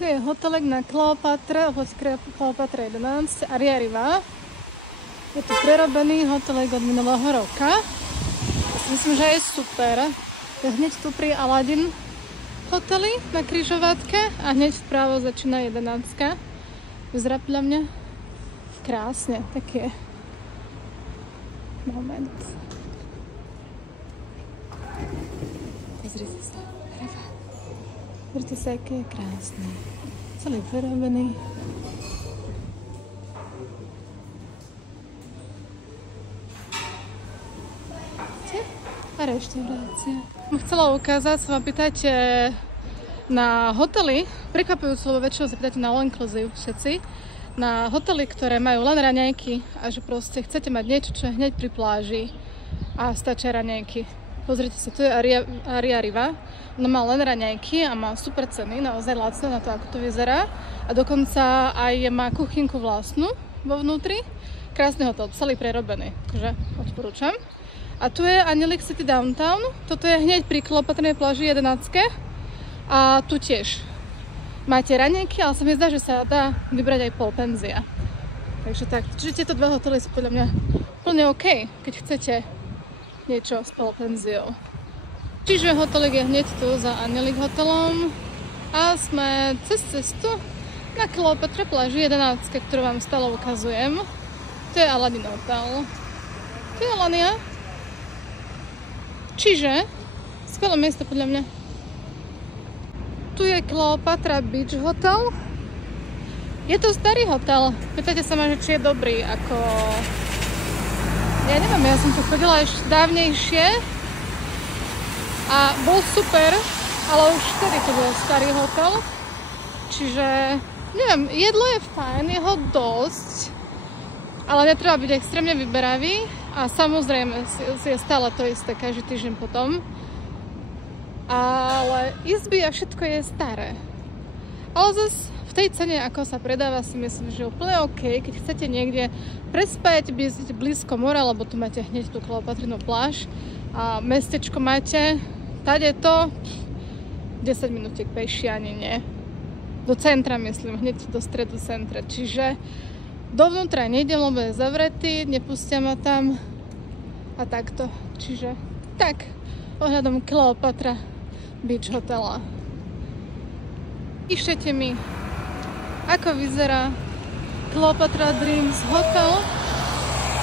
Tu je hotelek na Kleopatra, Kleopatra 11, Aria Riva. Je to prerobený hotelek od minulého roka. Ja si myslím, že je super. Je hneď tu pri Aladdin hoteli na križovatke a hneď vpravo začína 11. Vyzerá podľa mňa krásne, taký je moment. Pozrite sa. Pozrite sa, aký je krásny. Celý prerobený. A reštaurácia. Chcela ukázať, sa vám pýtať na hotely, prekvapujúco väčšinou sa pýtate na all inclusive všetci, na hotely, ktoré majú len raňajky a že proste chcete mať niečo, čo je hneď pri pláži a stačia raňajky. Pozrite sa, tu je Aria Riva, ona má len raňajky a má super ceny, naozaj lacné na to, ako to vyzerá a dokonca aj má kuchynku vlastnú vo vnútri. Krásny hotel, celý prerobený, takže odporúčam. A tu je Angelic City Downtown, toto je hneď pri Kleopatrej pláži 11. A tu tiež máte raňajky, ale sa mi zdá, že sa dá vybrať aj polpenzia. Takže tak, čiže tieto dve hotely sú podľa mňa úplne OK, keď chcete niečo s polpenziou. Čiže hotelik je hneď tu za Angelic hotelom a sme cez cestu na Kleopatre pláži 11, ktorú vám stále ukazujem. To je Aladdin hotel. Tu je Alania. Čiže skvelé miesto podľa mňa. Tu je Kleopatra Beach Hotel. Je to starý hotel. Pýtate sa ma, že či je dobrý, ako... Ja neviem, ja som tu chodila ešte dávnejšie a bol super, ale už vtedy to bol starý hotel. Čiže, neviem, jedlo je fajn, je ho dosť, ale netreba byť extrémne vyberavý. A samozrejme je stále to isté každý týždeň potom. Ale izby a všetko je staré. Ale zase v tej cene, ako sa predáva, si myslím, že je úplne OK, keď chcete niekde prespať blízko mora, lebo tu máte hneď tú Kleopatrinu pláž a mestečko máte, tade to 10 minútiek peši ani nie. Do centra myslím, hneď do stredu centra. Čiže dovnútra nejdem, lebo je zavretý, nepustia ma tam a takto. Čiže tak, ohľadom Kleopatra Beach hotela. Píšete mi, ako vyzerá Kleopatra Dreams hotel,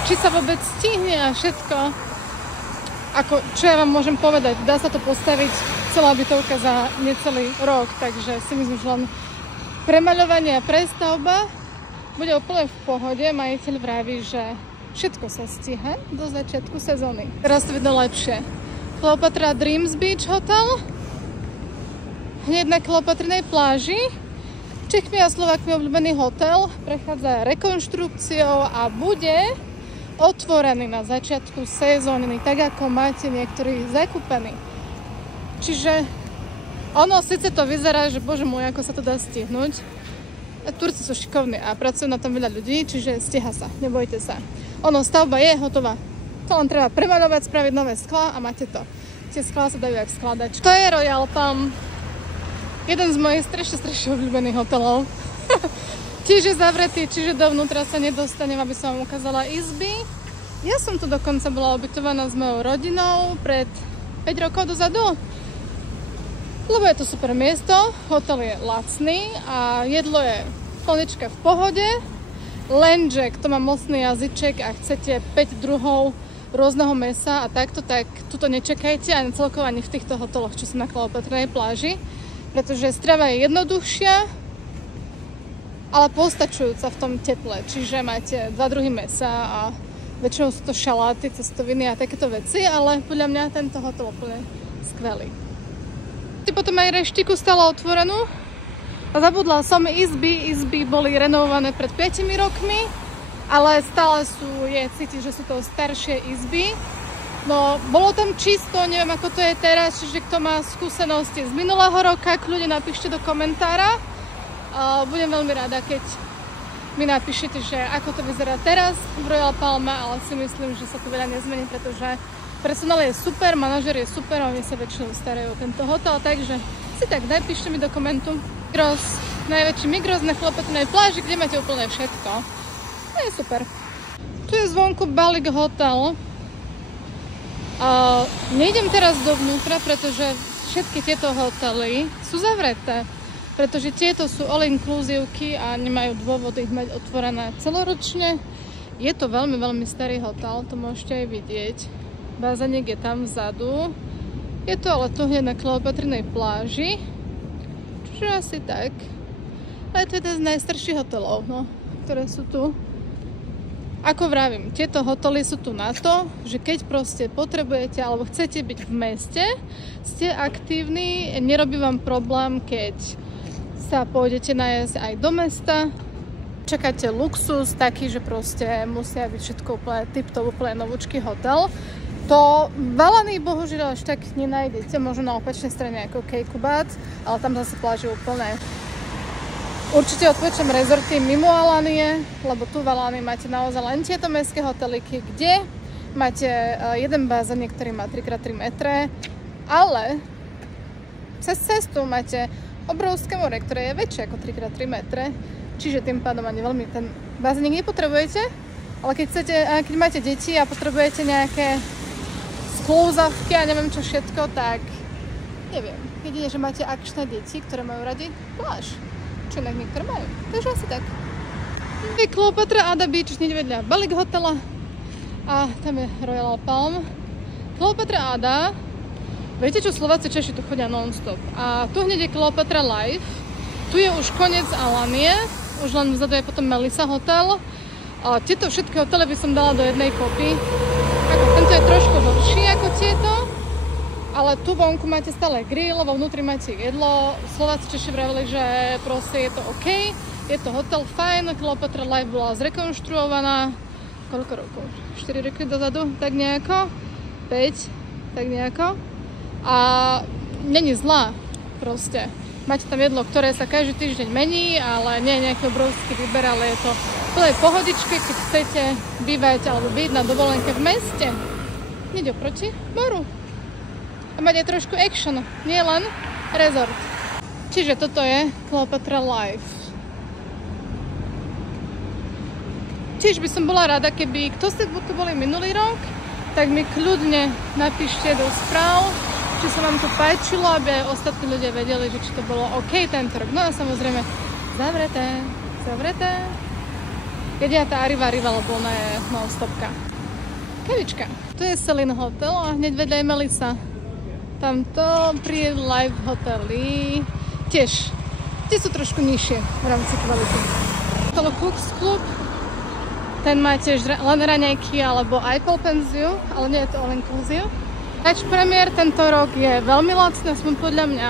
či sa vôbec stihne a všetko. Čo ja vám môžem povedať, dá sa to postaviť celá bytovka za necelý rok, takže si myslím, že len premaľovanie a prestavba bude úplne v pohode. Majiteľ vraví, že všetko sa stíha do začiatku sezóny. Teraz to vidno lepšie. Kleopatra Dreams Beach Hotel. Hneď na Kleopatrinej pláži. Čechmi a Slovákmi obľúbený hotel. Prechádza rekonštrukciou a bude otvorený na začiatku sezóny, tak ako máte niektorí zakúpený. Čiže ono síce to vyzerá, že bože môj, ako sa to dá stihnúť. Turci sú šikovní a pracujú na tom veľa ľudí, čiže stíha sa, nebojte sa. Stavba je hotová. To len treba premaľovať, spraviť nové sklá a máte to. Tie sklá sa dajú jak skladať. To je Royal Palm. Jeden z mojich strašne obľúbených hotelov. Tiež je zavretý, čiže dovnútra sa nedostanem, aby som vám ukázala izby. Ja som tu dokonca bola ubytovaná s mojou rodinou pred 5 rokov dozadu. Lebo je to super miesto, hotel je lacný a jedlo je plnička v pohode. Lenže, kto má mocný jazyček a chcete 5 druhov rôzneho mesa a takto, tak tuto nečakajte ani celkovo ani v týchto hoteloch, čo sú na Kleopatrinej pláži. Pretože strava je jednoduchšia, ale postačujúca v tom teple. Čiže máte 2 druhy mesa a väčšinou sú to šaláty, cestoviny a takéto veci, ale podľa mňa tento hotel úplne skvelý. Potom aj reštiku stále otvorenú a zabudla som izby boli renovované pred 5 rokmi, ale stále cítiť, že sú to staršie izby. No, bolo tam čisto, neviem ako to je teraz, čiže kto má skúsenosti z minulého roka, kľudne napíšte do komentára. Budem veľmi rada, keď mi napíšete, že ako to vyzerá teraz v Royal Palme, ale si myslím, že sa to veľa nezmení, pretože personál je super, manažer je super a oni sa väčšinou starajú o tento hotel, takže si tak napíšte mi do komentu. najväčší Migros na Klopetrinej pláži, kde máte úplne všetko. To je super. Tu je zvonku Balik Hotel. Nejdem teraz dovnútra, pretože všetky tieto hotely sú zavreté. Pretože tieto sú all-inclusívky a nemajú dôvod ich mať otvorené celoročne. Je to veľmi, veľmi starý hotel, to môžete aj vidieť. Bazénik je tam vzadu. Je to ale tu hneď na Klopetrinej pláži. Čiže asi tak. Ale to je jeden z najstarších hotelov, no, ktoré sú tu. Ako vravím, tieto hotely sú tu na to, že keď proste potrebujete alebo chcete byť v meste, ste aktívni, nerobí vám problém, keď sa pôjdete najesť aj do mesta. Čakáte luxus taký, že proste musia byť všetko úplne tip-top, úplne novúčky hotel. To v Alanii bohužiaľ až tak nenájdete, možno na opačnej strane ako Kejkubat, ale tam zase pláže úplne. Určite odporúčam rezorty mimo Alanie, lebo tu v Alanii máte naozaj len tieto mestské hoteliky, kde máte jeden bazén, ktorý má 3x3 metre, ale cez cestu máte obrovské more, ktoré je väčšie ako 3x3 metre, čiže tým pádom ani veľmi ten bazénik nepotrebujete, ale keď máte deti a potrebujete nejaké sklouzavky a neviem čo všetko, tak neviem. Jedine, že máte akčné deti, ktoré majú radi pláž, čo inak niektoré majú. Takže asi tak. Je Kleopatra Ada Beach, hneď vedľa Balik hotela a tam je Royal Palm. Kleopatra Ada. Viete čo, Slováci Češi tu chodia non-stop. A tu hneď je Kleopatra Live. Tu je už koniec Alanie. Už len vzadu je potom Melissa Hotel. A tieto všetky hotely by som dala do jednej kopy. Tento je trošku horší ako tieto. Ale tu vonku máte stále grill, vo vnútri máte jedlo. Slováci Češi vravili, že proste je to OK. Je to hotel fajn. Kleopatra Live bola zrekonštruovaná. Koľko rokov? 4 roky dozadu? Tak nejako? 5? Tak nejako? A není zlá, proste. Máte tam jedlo, ktoré sa každý týždeň mení, ale nie je nejaký obrovský výber, ale je to plné pohodičke, keď chcete bývať alebo byť na dovolenke v meste. Hneď oproti moru. A máte trošku action, nie len resort. Čiže toto je Kleopatra Live. Tiež by som bola rada, keby kto ste tu boli minulý rok, tak mi kľudne napíšte do správ, či sa vám to páčilo, aby aj ostatní ľudia vedeli, že či to bolo OK tento rok. No a samozrejme, zavreté. Jedia tá Arriva, lebo ona je non-stopka. Kavička. Tu je Celine Hotel a hneď vedľa je Melissa. Tamto pri Live hoteli. Tiež. Tie sú trošku nižšie v rámci kvality. Hotel Cooks Club. Ten má tiež len raňajky alebo aj penziu, ale nie je to all inclusive. Touch Premier tento rok je veľmi lacný, aspoň podľa mňa.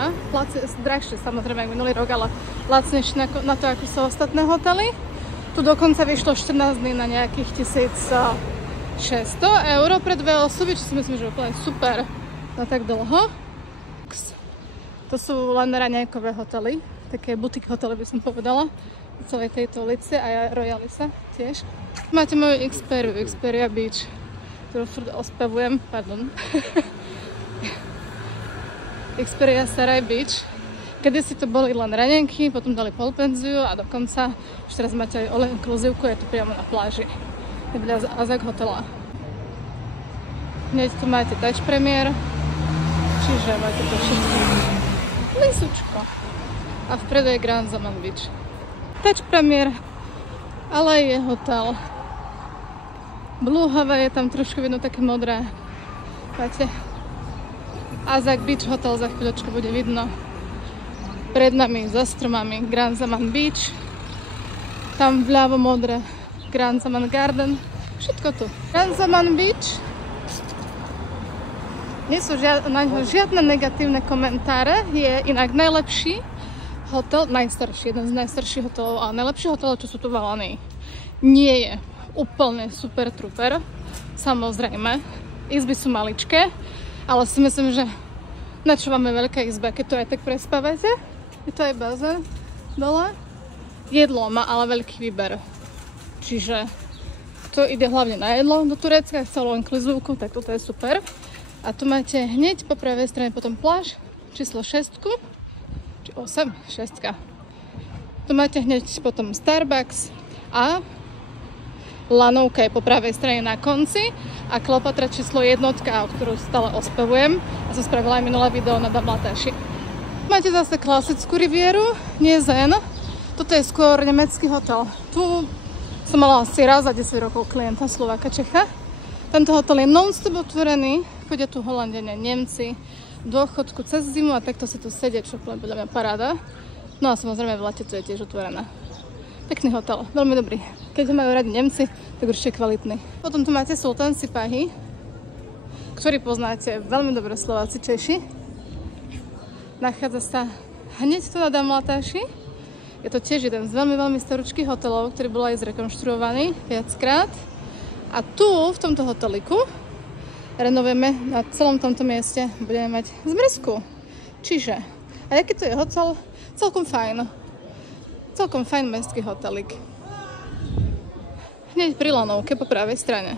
Drahšie samozrejme aj minulý rok, ale lacnejšie na to, ako sú ostatné hotely. Tu dokonca vyšlo 14 dní na nejakých 1600 eur pre dve osoby, čo si myslím, že je úplne super na tak dlho. To sú len raňajkové hotely, také butik hotely by som povedala. V celej tejto ulici a Royalisa tiež. Máte moju Xperia Beach, ktorú furt ospevujem, pardon. Xperia Sarai Beach. Kedysi to boli len raňajky, potom dali penziu a dokonca už teraz máte aj all inclusívku, je to priamo na pláži. Vedľa Azak hotela. Hneď tu máte Touch Premier, čiže máte to všetko. Lisúčko. A vpredu je Grand Zaman Beach. Touch Premier, ale je hotel. Blue Hawaii je tam trošku vidno také modré. Máte Azak Beach Hotel, za chvíľočku bude vidno. Pred nami, za stromami, Grand Zaman Beach. Tam vľavo modré, Grand Zaman Garden. Všetko tu. Grand Zaman Beach. Nie sú na ňo žiadne negatívne komentáre. Je inak najlepší hotel, najstarší, jeden z najstarších hotelov a najlepší hotel, čo sú tu v Alanii. Nie je úplne super truper, samozrejme. Izby sú maličké, ale si myslím, že na čo vám je veľká izba, keď to aj tak prespávate. Je to aj bazén dole. Jedlo má ale veľký výber. Čiže to ide hlavne na jedlo do Turecka, celú inkluzívku, tak toto je super. A tu máte hneď po pravej strane potom pláž, číslo 6. 8, 6. Tu máte hneď potom Starbucks a lanovka je po pravej strane na konci a Kleopatra číslo 1, o ktorú stále ospevujem. A som spravila aj minulé video na Damlatáši. Máte zase klasickú rivieru, nie Zen. Toto je skôr nemecký hotel. Tu som mala asi raz za 10 rokov klienta Slováka Čecha. Tento hotel je non-stop otvorený, chodia tu Holanďania, Nemci, dôchodku cez zimu a takto si tu sedieť, čo je podľa mňa paráda. No a samozrejme v lete tu je tiež otvorená. Pekný hotel, veľmi dobrý. Keď ho majú radi Nemci, tak určite kvalitný. Potom tu máte Sultan Sipahi, ktorý poznáte veľmi dobre Slováci Češi. Nachádza sa hneď tu na Damlatáši. Je to tiež jeden z veľmi staručkých hotelov, ktorý bol aj zrekonštruovaný viackrát. A tu, v tomto hoteliku, renovujeme na celom tomto mieste, budeme mať zmrzku. Čiže, a aký to je hotel? Celkom fajn. Celkom fajn mestský hotelik. Hneď pri lanovke po pravej strane.